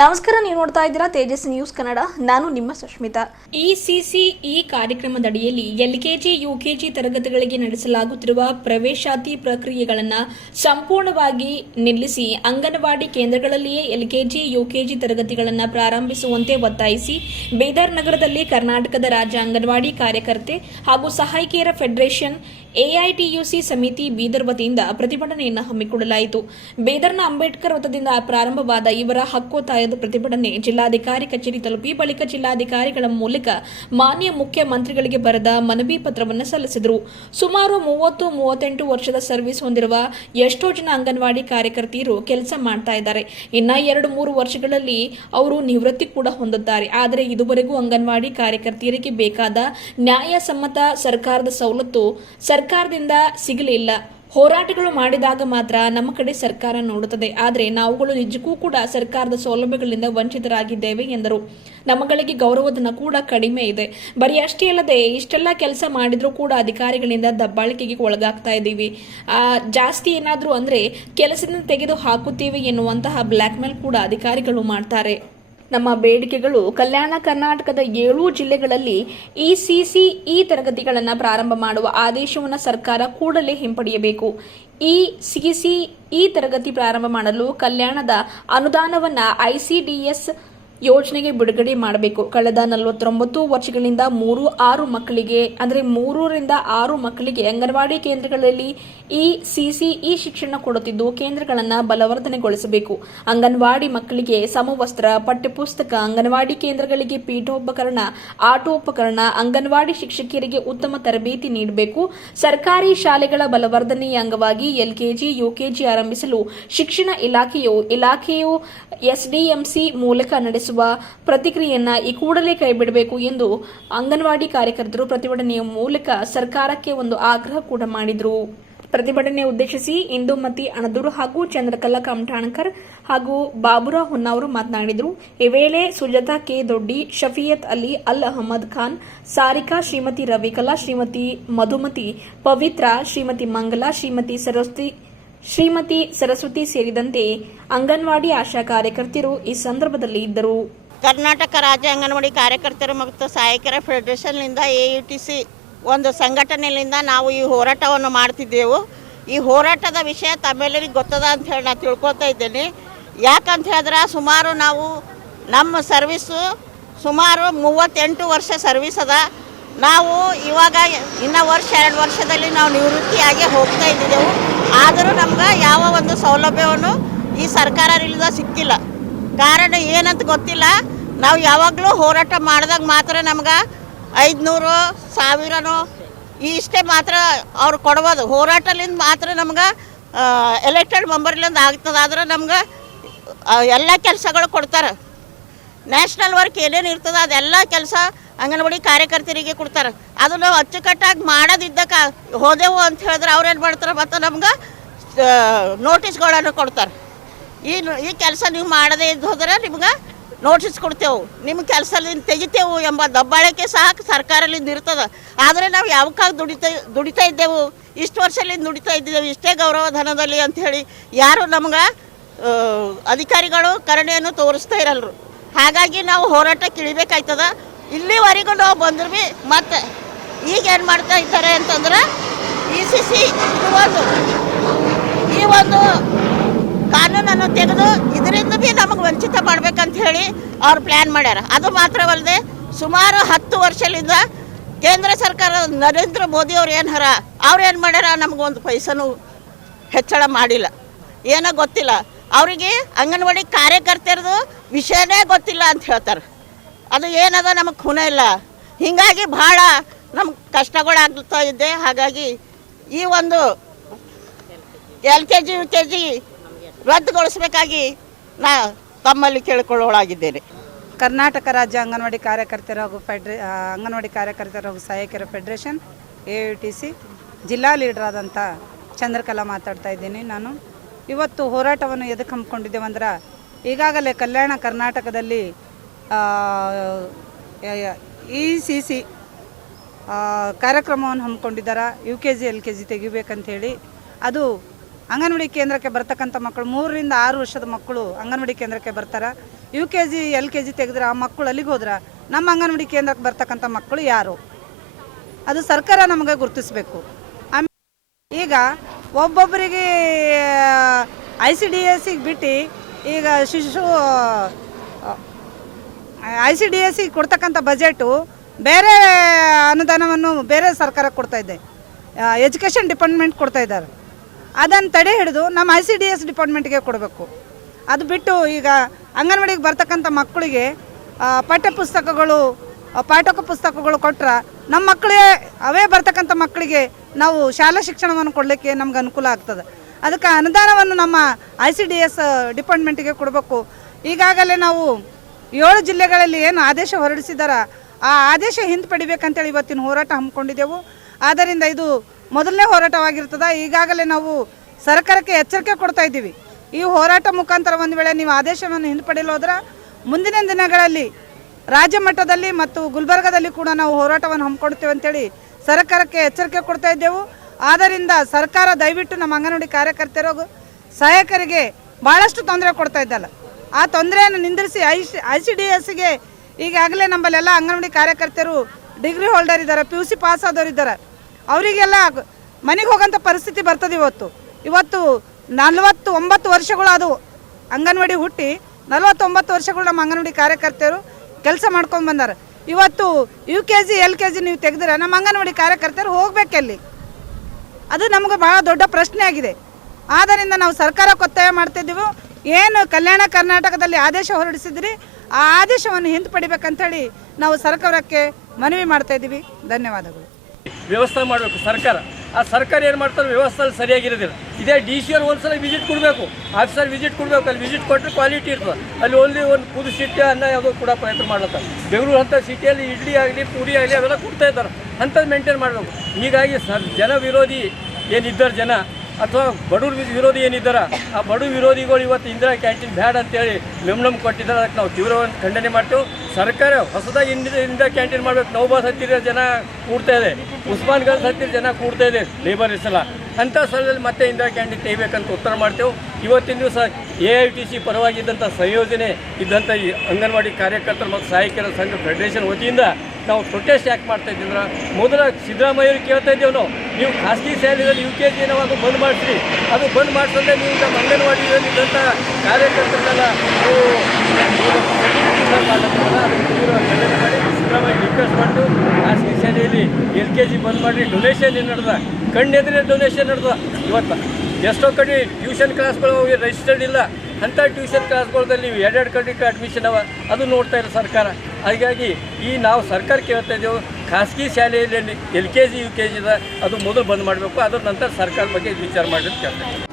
ನಮಸ್ಕಾರ, ನೀವು ನೋಡ್ತಾ ಇದ್ದೀರಾ ತೇಜಸ್ ನ್ಯೂಸ್ ಕನ್ನಡ. ನಾನು ನಿಮ್ಮ ಸುಷ್ಮಿತಾ. ಇಸಿಸಿಇ ಕಾರ್ಯಕ್ರಮದಡಿಯಲ್ಲಿ ಎಲ್ಕೆಜಿ ಯುಕೆಜಿ ತರಗತಿಗಳಿಗೆ ನಡೆಸಲಾಗುತ್ತಿರುವ ಪ್ರವೇಶಾತಿ ಪ್ರಕ್ರಿಯೆಗಳನ್ನು ಸಂಪೂರ್ಣವಾಗಿ ನಿಲ್ಲಿಸಿ ಅಂಗನವಾಡಿ ಕೇಂದ್ರಗಳಲ್ಲಿಯೇ ಎಲ್ಕೆಜಿ ಯುಕೆಜಿ ತರಗತಿಗಳನ್ನು ಪ್ರಾರಂಭಿಸುವಂತೆ ಒತ್ತಾಯಿಸಿ ಬೀದರ್ ನಗರದಲ್ಲಿ ಕರ್ನಾಟಕದ ರಾಜ್ಯ ಅಂಗನವಾಡಿ ಕಾರ್ಯಕರ್ತೆ ಹಾಗೂ ಸಹಾಯಕಿಯರ ಫೆಡರೇಷನ್ ಎಐಟಿಯುಸಿ ಸಮಿತಿ ಬೀದರ್ ವತಿಯಿಂದ ಪ್ರತಿಭಟನೆಯನ್ನು ಹಮ್ಮಿಕೊಳ್ಳಲಾಯಿತು. ಬೀದರ್ನ ಅಂಬೇಡ್ಕರ್ ವೃತ್ತದಿಂದ ಪ್ರಾರಂಭವಾದ ಇವರ ಹಕ್ಕೊತ್ತಾಯದ ಪ್ರತಿಭಟನೆ ಜಿಲ್ಲಾಧಿಕಾರಿ ಕಚೇರಿ ತಲುಪಿ ಬಳಿಕ ಜಿಲ್ಲಾಧಿಕಾರಿಗಳ ಮೂಲಕ ಮಾನ್ಯ ಮುಖ್ಯಮಂತ್ರಿಗಳಿಗೆ ಬರೆದ ಮನವಿ ಪತ್ರವನ್ನು ಸಲ್ಲಿಸಿದರು. ಸುಮಾರು 30-38 ವರ್ಷದ ಸರ್ವಿಸ್ ಹೊಂದಿರುವ ಎಷ್ಟೋ ಜನ ಅಂಗನವಾಡಿ ಕಾರ್ಯಕರ್ತೆಯರು ಕೆಲಸ ಮಾಡ್ತಾ ಇದ್ದಾರೆ. ಇನ್ನ 2-3 ವರ್ಷಗಳಲ್ಲಿ ಅವರು ನಿವೃತ್ತಿ ಕೂಡ ಹೊಂದುತ್ತಾರೆ. ಆದರೆ ಇದುವರೆಗೂ ಅಂಗನವಾಡಿ ಕಾರ್ಯಕರ್ತೆಯರಿಗೆ ಬೇಕಾದ ನ್ಯಾಯಸಮ್ಮತ ಸರ್ಕಾರದ ಸವಲತ್ತು ಸರ್ಕಾರದಿಂದ ಸಿಗಲಿಲ್ಲ. ಹೋರಾಟಗಳು ಮಾಡಿದಾಗ ಮಾತ್ರ ನಮ್ಮ ಕಡೆ ಸರ್ಕಾರ ನೋಡುತ್ತದೆ. ಆದರೆ ನಾವುಗಳು ನಿಜಕ್ಕೂ ಕೂಡ ಸರ್ಕಾರದ ಸೌಲಭ್ಯಗಳಿಂದ ವಂಚಿತರಾಗಿದ್ದೇವೆ ಎಂದರು. ನಮ್ಮಗಳಿಗೆ ಗೌರವಧನ ಕೂಡ ಕಡಿಮೆ ಇದೆ. ಬರೀ ಅಷ್ಟೇ ಅಲ್ಲದೆ ಇಷ್ಟೆಲ್ಲ ಕೆಲಸ ಮಾಡಿದ್ರೂ ಕೂಡ ಅಧಿಕಾರಿಗಳಿಂದ ದಬ್ಬಾಳಿಕೆಗೆ ಒಳಗಾಗ್ತಾ ಇದ್ದೀವಿ. ಜಾಸ್ತಿ ಏನಾದರೂ ಅಂದರೆ ಕೆಲಸದಿಂದ ತೆಗೆದು ಹಾಕುತ್ತೇವೆ ಎನ್ನುವಂತಹ ಬ್ಲ್ಯಾಕ್ ಮೇಲ್ ಕೂಡ ಅಧಿಕಾರಿಗಳು ಮಾಡ್ತಾರೆ. ನಮ್ಮ ಬೇಡಿಕೆಗಳು ಕಲ್ಯಾಣ ಕರ್ನಾಟಕದ 7 ಜಿಲ್ಲೆಗಳಲ್ಲಿ ಇಸಿಸಿಇ ತರಗತಿಗಳನ್ನು ಪ್ರಾರಂಭ ಮಾಡುವ ಆದೇಶವನ್ನು ಸರ್ಕಾರ ಕೂಡಲೇ ಹಿಂಪಡೆಯಬೇಕು. ಇಸಿಸಿಇ ತರಗತಿ ಪ್ರಾರಂಭ ಮಾಡಲು ಕಲ್ಯಾಣದ ಅನುದಾನವನ್ನು ಐಸಿಡಿಎಸ್ ಯೋಜನೆಗೆ ಬಿಡುಗಡೆ ಮಾಡಬೇಕು. ಕಳೆದ 49 ವರ್ಷಗಳಿಂದ 3-6 ಮಕ್ಕಳಿಗೆ ಅಂದರೆ 3-6 ಮಕ್ಕಳಿಗೆ ಅಂಗನವಾಡಿ ಕೇಂದ್ರಗಳಲ್ಲಿ ಇಸಿಸಿಇ ಶಿಕ್ಷಣ ಕೊಡುತ್ತಿದ್ದು ಕೇಂದ್ರಗಳನ್ನು ಬಲವರ್ಧನೆಗೊಳಿಸಬೇಕು. ಅಂಗನವಾಡಿ ಮಕ್ಕಳಿಗೆ ಸಮವಸ್ತ್ರ, ಪಠ್ಯಪುಸ್ತಕ, ಅಂಗನವಾಡಿ ಕೇಂದ್ರಗಳಿಗೆ ಪೀಠೋಪಕರಣ, ಆಟೋಪಕರಣ, ಅಂಗನವಾಡಿ ಶಿಕ್ಷಕಿಯರಿಗೆ ಉತ್ತಮ ತರಬೇತಿ ನೀಡಬೇಕು. ಸರ್ಕಾರಿ ಶಾಲೆಗಳ ಬಲವರ್ಧನೆಯ ಅಂಗವಾಗಿ ಎಲ್ಕೆಜಿ ಯುಕೆಜಿ ಆರಂಭಿಸಲು ಶಿಕ್ಷಣ ಇಲಾಖೆಯು ಎಸ್ಡಿಎಂಸಿ ಮೂಲಕ ನಡೆಸುವ ಪ್ರತಿಕ್ರಿಯೆಯನ್ನು ಈ ಕೂಡಲೇ ಕೈಬಿಡಬೇಕು ಎಂದು ಅಂಗನವಾಡಿ ಕಾರ್ಯಕರ್ತರು ಪ್ರತಿಭಟನೆಯ ಮೂಲಕ ಸರ್ಕಾರಕ್ಕೆ ಒಂದು ಆಗ್ರಹ ಕೂಡ ಮಾಡಿದರು. ಪ್ರತಿಭಟನೆ ಉದ್ದೇಶಿಸಿ ಇಂದುಮತಿ ಅಣದೂರು ಹಾಗೂ ಚಂದ್ರಕಲಾ ಕಮಠಾಣಕರ್ ಹಾಗೂ ಬಾಬುರಾವ್ ಹೊನ್ನಾವರು ಮಾತನಾಡಿದರು. ಈ ವೇಳೆ ಸುಜಾತಾ ಕೆ ದೊಡ್ಡಿ, ಶಫಿಯತ್ ಅಲಿ, ಅಲ್ ಅಹಮದ್ ಖಾನ್, ಸಾರಿಕಾ, ಶ್ರೀಮತಿ ರವಿಕಲಾ, ಶ್ರೀಮತಿ ಮಧುಮತಿ, ಪವಿತ್ರ, ಶ್ರೀಮತಿ ಮಂಗಲಾ, ಶ್ರೀಮತಿ ಸರಸ್ವತಿ ಸೇರಿದಂತೆ ಅಂಗನವಾಡಿ ಆಶಾ ಕಾರ್ಯಕರ್ತರು ಈ ಸಂದರ್ಭದಲ್ಲಿ ಇದ್ದರು. ಕರ್ನಾಟಕ ರಾಜ್ಯ ಅಂಗನವಾಡಿ ಕಾರ್ಯಕರ್ತರ ಮತ್ತು ಸಹಾಯಕರ ಫೆಡರೇಷನ್ನಿಂದ ಎಯುಟಿಸಿ ಒಂದು ಸಂಘಟನೆಯಿಂದ ನಾವು ಈ ಹೋರಾಟವನ್ನು ಮಾಡ್ತಿದ್ದೆವು. ಈ ಹೋರಾಟದ ವಿಷಯ ತಮ್ಮೆಲ್ಲರಿಗೆ ಗೊತ್ತದ ಅಂತ ಹೇಳಿ ನಾನು ತಿಳ್ಕೊತಾ ಇದ್ದೇನೆ. ಯಾಕಂತ ಹೇಳಿದ್ರೆ ಸುಮಾರು ನಾವು ನಮ್ಮ ಸರ್ವಿಸು ಸುಮಾರು 38 ವರ್ಷ ಸರ್ವಿಸ್ ಅದ. ನಾವು ಇವಾಗ ಇನ್ನು 1-2 ವರ್ಷದಲ್ಲಿ ನಾವು ನಿವೃತ್ತಿಯಾಗಿ ಹೋಗ್ತಾ ಇದ್ದಿದ್ದೆವು. ಆದರೂ ನಮ್ಗೆ ಯಾವ ಒಂದು ಸೌಲಭ್ಯವನ್ನು ಈ ಸರ್ಕಾರದಿಂದ ಸಿಕ್ಕಿಲ್ಲ. ಕಾರಣ ಏನಂತ ಗೊತ್ತಿಲ್ಲ. ನಾವು ಯಾವಾಗಲೂ ಹೋರಾಟ ಮಾಡಿದಾಗ ಮಾತ್ರ ನಮ್ಗೆ 500 1000 ಇಷ್ಟೇ ಮಾತ್ರ ಅವ್ರು ಕೊಡ್ಬೋದು. ಹೋರಾಟದಿಂದ ಮಾತ್ರ ನಮ್ಗೆ ಎಲೆಕ್ಟೆಡ್ ಮೆಂಬರ್ಲಿಂದ ಆಗ್ತದೆ. ಆದ್ರೆ ನಮ್ಗೆ ಎಲ್ಲ ಕೆಲಸಗಳು ಕೊಡ್ತಾರೆ. ನ್ಯಾಷನಲ್ ವರ್ಕ್ ಏನೇನು ಇರ್ತದೆ ಅದೆಲ್ಲ ಕೆಲಸ ಅಂಗನವಾಡಿ ಕಾರ್ಯಕರ್ತರಿಗೆ ಕೊಡ್ತಾರೆ. ಅದು ನಾವು ಅಚ್ಚುಕಟ್ಟಾಗಿ ಮಾಡೋದಿದ್ದಕ್ಕೆ ಹೋದೆವು ಅಂತ ಹೇಳಿದ್ರೆ ಅವ್ರೇನು ಮಾಡ್ತಾರೆ, ಮತ್ತು ನಮ್ಗೆ ನೋಟಿಸ್ಗಳನ್ನು ಕೊಡ್ತಾರೆ. ಈ ಕೆಲಸ ನೀವು ಮಾಡದೇ ಇದ್ದು ಹೋದ್ರೆ ನಿಮ್ಗೆ ನೋಟಿಸ್ ಕೊಡ್ತೇವೆ, ನಿಮ್ಮ ಕೆಲಸದಿಂದ ತೆಗಿತೇವೆ ಎಂಬ ದಬ್ಬಾಳಿಕೆ ಸಹ ಸರ್ಕಾರದಿಂದ ಇರ್ತದೆ. ಆದರೆ ನಾವು ಯಾವಕ್ಕಾಗಿ ದುಡಿತಾ ಇದ್ದೆವು, ಇಷ್ಟು ವರ್ಷದಿಂದ ದುಡಿತಾ ಇದ್ದೇವೆ ಇಷ್ಟೇ ಗೌರವಧನದಲ್ಲಿ ಅಂಥೇಳಿ ಯಾರು ನಮ್ಗೆ ಅಧಿಕಾರಿಗಳು ಕರುಣೆಯನ್ನು ತೋರಿಸ್ತಾ ಇರಲ್ರು. ಹಾಗಾಗಿ ನಾವು ಹೋರಾಟಕ್ಕೆ ಇಳಿಬೇಕಾಯ್ತದ. ಇಲ್ಲಿವರೆಗೂ ನಾವು ಬಂದ್ರು ಭೀ ಮತ್ತೆ ಈಗ ಏನು ಮಾಡ್ತಾ ಇದ್ದಾರೆ ಅಂತಂದ್ರೆ ಇಸಿಸಿ ಈ ಒಂದು ಕಾನೂನನ್ನು ತೆಗೆದು ಇದರಿಂದ ಭೀ ನಮಗೆ ವಂಚಿತ ಮಾಡ್ಬೇಕಂತ ಹೇಳಿ ಅವ್ರು ಪ್ಲ್ಯಾನ್ ಮಾಡ್ಯಾರ. ಅದು ಮಾತ್ರವಲ್ಲದೆ ಸುಮಾರು 10 ವರ್ಷದಿಂದ ಕೇಂದ್ರ ಸರ್ಕಾರ ನರೇಂದ್ರ ಮೋದಿ ಅವ್ರು ಅವ್ರೇನು ಮಾಡ್ಯಾರ, ನಮಗೊಂದು ಪೈಸನೂ ಹೆಚ್ಚಳ ಮಾಡಿಲ್ಲ. ಏನೋ ಗೊತ್ತಿಲ್ಲ ಅವರಿಗೆ. ಅಂಗನವಾಡಿ ಕಾರ್ಯಕರ್ತರದು ವಿಷಯನೇ ಗೊತ್ತಿಲ್ಲ ಅಂತ ಹೇಳ್ತಾರೆ. ಅದು ಏನದ ನಮಗೆ ಖುನ ಇಲ್ಲ. ಹೀಗಾಗಿ ಭಾಳ ನಮ್ಗೆ ಕಷ್ಟಗಳಾಗ್ತಾ ಇದ್ದೆ. ಹಾಗಾಗಿ ಈ ಒಂದು LKG UKG ರದ್ದುಗೊಳಿಸಬೇಕಾಗಿ ನಾ ತಮ್ಮಲ್ಲಿ ಕೇಳಿಕೊಳ್ಳೋಳಾಗಿದ್ದೇನೆ. ಕರ್ನಾಟಕ ರಾಜ್ಯ ಅಂಗನವಾಡಿ ಕಾರ್ಯಕರ್ತರ ಹಾಗೂ ಅಂಗನವಾಡಿ ಕಾರ್ಯಕರ್ತರ ಹಾಗೂ ಸಹಾಯಕರ ಫೆಡರೇಷನ್ ಎಯುಟಿಸಿ ಜಿಲ್ಲಾ ಲೀಡರ್ ಆದಂಥ ಚಂದ್ರಕಲಾ ಮಾತಾಡ್ತಾ ಇದ್ದೀನಿ. ನಾನು ಇವತ್ತು ಹೋರಾಟವನ್ನು ಎದಕ್ಕೆ ಹಮ್ಮಿಕೊಂಡಿದ್ದೇವಂದ್ರೆ, ಈಗಾಗಲೇ ಕಲ್ಯಾಣ ಕರ್ನಾಟಕದಲ್ಲಿ ಇಸಿಸಿ ಕಾರ್ಯಕ್ರಮವನ್ನು ಹಮ್ಮಿಕೊಂಡಿದ್ದಾರೆ. UKG LKG ತೆಗಿಬೇಕಂಥೇಳಿ. ಅದು ಅಂಗನವಾಡಿ ಕೇಂದ್ರಕ್ಕೆ ಬರ್ತಕ್ಕಂಥ ಮಕ್ಕಳು 3-6 ವರ್ಷದ ಮಕ್ಕಳು ಅಂಗನವಾಡಿ ಕೇಂದ್ರಕ್ಕೆ ಬರ್ತಾರೆ. UKG LKG ತೆಗೆದ್ರೆ ಆ ಮಕ್ಕಳು ಅಲ್ಲಿಗೆ ಹೋದ್ರೆ ನಮ್ಮ ಅಂಗನವಾಡಿ ಕೇಂದ್ರಕ್ಕೆ ಬರ್ತಕ್ಕಂಥ ಮಕ್ಕಳು ಯಾರು, ಅದು ಸರ್ಕಾರ ನಮಗೆ ಗುರುತಿಸಬೇಕು. ಆಮೇಲೆ ಈಗ ಒಬ್ಬೊಬ್ಬರಿಗೆ ICDS ಬಿಟ್ಟು ಈಗ ICDS ಕೊಡ್ತಕ್ಕಂಥ ಬಜೆಟು ಬೇರೆ ಅನುದಾನವನ್ನು ಬೇರೆ ಸರ್ಕಾರಕ್ಕೆ ಕೊಡ್ತಾ ಇದೆ, ಎಜುಕೇಷನ್ ಡಿಪಾರ್ಟ್ಮೆಂಟ್ ಕೊಡ್ತಾ ಇದ್ದಾರೆ. ಅದನ್ನು ತಡೆ ಹಿಡಿದು ನಮ್ಮ ICDS ಡಿಪಾರ್ಟ್ಮೆಂಟ್ಗೆ ಕೊಡಬೇಕು. ಅದು ಬಿಟ್ಟು ಈಗ ಅಂಗನವಾಡಿಗೆ ಬರ್ತಕ್ಕಂಥ ಮಕ್ಕಳಿಗೆ ಪಾಠ್ಯ ಪುಸ್ತಕಗಳು ಕೊಟ್ರೆ ನಮ್ಮ ಮಕ್ಕಳೇ ಅವೇ ಬರ್ತಕ್ಕಂಥ ಮಕ್ಕಳಿಗೆ ನಾವು ಶಾಲಾ ಶಿಕ್ಷಣವನ್ನು ಕೊಡಲಿಕ್ಕೆ ನಮ್ಗೆ ಅನುಕೂಲ ಆಗ್ತದೆ. ಅದಕ್ಕೆ ಅನುದಾನವನ್ನು ನಮ್ಮ ICDS ಡಿಪಾರ್ಟ್ಮೆಂಟಿಗೆ ಕೊಡಬೇಕು. ಈಗಾಗಲೇ ನಾವು 7 ಜಿಲ್ಲೆಗಳಲ್ಲಿ ಏನು ಆದೇಶ ಹೊರಡಿಸಿದಾರ ಆ ಆದೇಶ ಹಿಂಪಡಿಬೇಕಂತೇಳಿ ಇವತ್ತಿನ ಹೋರಾಟ ಹಮ್ಮಿಕೊಂಡಿದ್ದೆವು. ಆದ್ದರಿಂದ ಇದು ಮೊದಲನೇ ಹೋರಾಟವಾಗಿರ್ತದೆ. ಈಗಾಗಲೇ ನಾವು ಸರ್ಕಾರಕ್ಕೆ ಎಚ್ಚರಿಕೆ ಕೊಡ್ತಾ ಇದ್ದೀವಿ. ಈ ಹೋರಾಟ ಮುಖಾಂತರ ಒಂದು ವೇಳೆ ನೀವು ಆದೇಶವನ್ನು ಹಿಂಪಡೆಯಲು ಹೋದ್ರೆ ಮುಂದಿನ ದಿನಗಳಲ್ಲಿ ರಾಜ್ಯ ಮಟ್ಟದಲ್ಲಿ ಮತ್ತು ಗುಲ್ಬರ್ಗಾದಲ್ಲಿ ಕೂಡ ನಾವು ಹೋರಾಟವನ್ನು ಹಮ್ಮಿಕೊಡ್ತೇವೆ ಅಂತೇಳಿ ಸರ್ಕಾರಕ್ಕೆ ಎಚ್ಚರಿಕೆ ಕೊಡ್ತಾ ಇದ್ದೆವು. ಆದ್ದರಿಂದ ಸರ್ಕಾರ ದಯವಿಟ್ಟು ನಮ್ಮ ಅಂಗನವಾಡಿ ಕಾರ್ಯಕರ್ತರಿಗೂ ಸಹಾಯಕರಿಗೆ ಭಾಳಷ್ಟು ತೊಂದರೆ ಕೊಡ್ತಾ ಇದ್ದಲ್ಲ, ಆ ತೊಂದರೆಯನ್ನು ನಿಂದಿರಿಸಿ ICDSಗೆ ಈಗಾಗಲೇ ನಮ್ಮಲ್ಲೆಲ್ಲ ಅಂಗನವಾಡಿ ಕಾರ್ಯಕರ್ತರು ಡಿಗ್ರಿ ಹೋಲ್ಡರ್ ಇದ್ದಾರೆ, PUC ಪಾಸ್ ಆದವರು ಇದ್ದಾರೆ. ಅವರಿಗೆಲ್ಲ ಮನೆಗೆ ಹೋಗೋಂಥ ಪರಿಸ್ಥಿತಿ ಬರ್ತದೆ. ಇವತ್ತು 49 ವರ್ಷಗಳು ಅದು ಅಂಗನವಾಡಿ ಹುಟ್ಟಿ 49 ವರ್ಷಗಳು ನಮ್ಮ ಅಂಗನವಾಡಿ ಕಾರ್ಯಕರ್ತರು ಕೆಲಸ ಮಾಡ್ಕೊಂಡು ಬಂದಾರೆ. ಇವತ್ತು UKG LKG ನೀವು ತೆಗೆದ್ರೆ ನಮ್ಮ ಅಂಗನವಾಡಿ ಕಾರ್ಯಕರ್ತರು ಹೋಗ್ಬೇಕಲ್ಲಿ, ಅದು ನಮಗೆ ಭಾಳ ದೊಡ್ಡ ಪ್ರಶ್ನೆ ಆಗಿದೆ. ಆದ್ದರಿಂದ ನಾವು ಸರ್ಕಾರಕ್ಕೆ ಒತ್ತಾಯ ಮಾಡ್ತಿದ್ದೀವಿ, ಏನು ಕಲ್ಯಾಣ ಕರ್ನಾಟಕದಲ್ಲಿ ಆದೇಶ ಹೊರಡಿಸಿದ್ರಿ ಆ ಆದೇಶವನ್ನು ಹಿಂಪಡಿಬೇಕಂತೇಳಿ ನಾವು ಸರ್ಕಾರಕ್ಕೆ ಮನವಿ ಮಾಡ್ತಾ ಇದ್ದೀವಿ. ಧನ್ಯವಾದಗಳು. ವ್ಯವಸ್ಥೆ ಮಾಡಬೇಕು ಸರ್ಕಾರ. ಆ ಸರ್ಕಾರ ಏನು ಮಾಡ್ತಾರೆ, ವ್ಯವಸ್ಥೆ ಸರಿಯಾಗಿರೋದಿಲ್ಲ. ಇದೇ DC ಅವ್ರು ಒಂದ್ಸಲ ವಿಸಿಟ್ ಕೊಡಬೇಕು, ಆಫೀಸರ್ ವಿಸಿಟ್ ಕೊಡಬೇಕು. ಅಲ್ಲಿ ವಿಸಿಟ್ ಕೊಟ್ಟರೆ ಕ್ವಾಲಿಟಿ ಇರ್ತದೆ. ಅಲ್ಲಿ ಒಂದು ಕುದು ಸಿಟ್ಟಿ ಅನ್ನ ಯಾವುದೋ ಕೂಡ ಪ್ರಯತ್ನ ಮಾಡ್ತಾರೆ. ಬೆಂಗಳೂರು ಅಂಥ ಸಿಟಿಯಲ್ಲಿ ಇಡ್ಲಿ ಆಗಲಿ ಪೂರಿ ಆಗಲಿ ಅವೆಲ್ಲ ಕೊಡ್ತಾ ಇದ್ದಾರೆ. ಅಂಥದ್ದು ಮೇಂಟೈನ್ ಮಾಡಬೇಕು. ಹೀಗಾಗಿ ಜನ ವಿರೋಧಿ ಏನಿದ್ದಾರೆ ಜನ ಅಥವಾ ಬಡವ್ರ ವಿರೋಧಿ ಏನಿದ್ದಾರೆ ಆ ಬಡವ್ರ ವಿರೋಧಿಗಳು ಇವತ್ತು ಇಂದಿರಾ ಕ್ಯಾಂಟೀನ್ ಬ್ಯಾಡ ಅಂತೇಳಿ ಮೆಮ್ನಮ್ ಕೊಟ್ಟಿದ್ದಾರೆ. ಅದಕ್ಕೆ ನಾವು ತೀವ್ರವಾಗಿ ಖಂಡನೆ ಮಾಡ್ತೇವೆ. ಸರ್ಕಾರ ಹೊಸದಾಗಿ ಇಂದಿರಾ ಕ್ಯಾಂಟೀನ್ ಮಾಡಬೇಕು. ನೌಬಾದ್ ಹತ್ತಿರ ಜನ ಕೂಡ್ತಾ ಇದೆ, ಉಸ್ಮಾನ್ಗಂಜ್ ಹತ್ತಿರ ಜನ ಕೂಡ್ತಾ ಇದೆ ಲೇಬರ್ ಹೆಸಲ. ಅಂಥ ಸ್ಥಳದಲ್ಲಿ ಮತ್ತೆ ಇಂದಿರಾ ಕ್ಯಾಂಟೀನ್ ತೆಗಿಬೇಕಂತ ಉತ್ತರ ಮಾಡ್ತೇವೆ. ಇವತ್ತಿನ ದಿವಸ AITC ಪರವಾಗಿದ್ದಂಥ ಸಂಯೋಜನೆ ಇದ್ದಂಥ ಈ ಅಂಗನವಾಡಿ ಕಾರ್ಯಕರ್ತರು ಮತ್ತು ಸಹಾಯಕರ ಸಂಘ ಫೆಡರೇಷನ್ ವತಿಯಿಂದ ನಾವು ಪ್ರೊಟೆಸ್ಟ್ ಯಾಕೆ ಮಾಡ್ತಾ ಇದ್ದೀವಿ ಅಂದ್ರೆ, ಮೊದಲ ಸಿದ್ದರಾಮಯ್ಯವ್ರಿಗೆ ಕೇಳ್ತಾ ಇದ್ದೇವೆ ನೀವು ಖಾಸಗಿ ಶಾಲೆಯಲ್ಲಿ UKG ಅದು ಬಂದ್ ಮಾಡಿಸ್ರಿ. ಅದು ಬಂದ್ ಮಾಡಿಸೋದ್ರೆ ನೀವು ನಮ್ಮ ಅಂಗನವಾಡಿಯಲ್ಲಿದ್ದಂಥ ಕಾರ್ಯಕರ್ತರನ್ನೆಲ್ಲ ಸಿದ್ದರಾಮಯ್ಯ ರಿಕ್ವೆಸ್ಟ್ ಮಾಡ್ತು. ಖಾಸಗಿ ಶಾಲೆಯಲ್ಲಿ LKG ಬಂದ್ ಮಾಡಿ ಡೊನೇಷನ್ ಏನು ನಡೆದ, ಕಣ್ಣೆದುರೇ ಡೊನೇಷನ್ ನಡೆದ. ಇವತ್ತು ಎಷ್ಟೋ ಕಡೆ ಟ್ಯೂಷನ್ ಕ್ಲಾಸ್ಗಳು ರಿಜಿಸ್ಟರ್ಡ್ ಇಲ್ಲ, ಅಂಥ ಟ್ಯೂಷನ್ ಕ್ಲಾಸ್ಗಳಲ್ಲಿ 2 ಕಡೆಗೆ ಅಡ್ಮಿಷನ್ ಅವ, ಅದು ನೋಡ್ತಾ ಇಲ್ಲ ಸರ್ಕಾರ. ಹಾಗಾಗಿ ನಾವು ಸರ್ಕಾರ ಕೇಳ್ತಾ ಇದ್ದೇವೆ, ಖಾಸಗಿ ಶಾಲೆಯಲ್ಲಿ LKG UKG ಅದು ಮೊದಲು ಬಂದ್ ಮಾಡಬೇಕು, ಅದ್ರ ನಂತರ ಸರ್ಕಾರ ಬಗ್ಗೆ ವಿಚಾರ ಮಾಡಿ ಕೇಳ್ತಾ ಇದ್ದೀವಿ.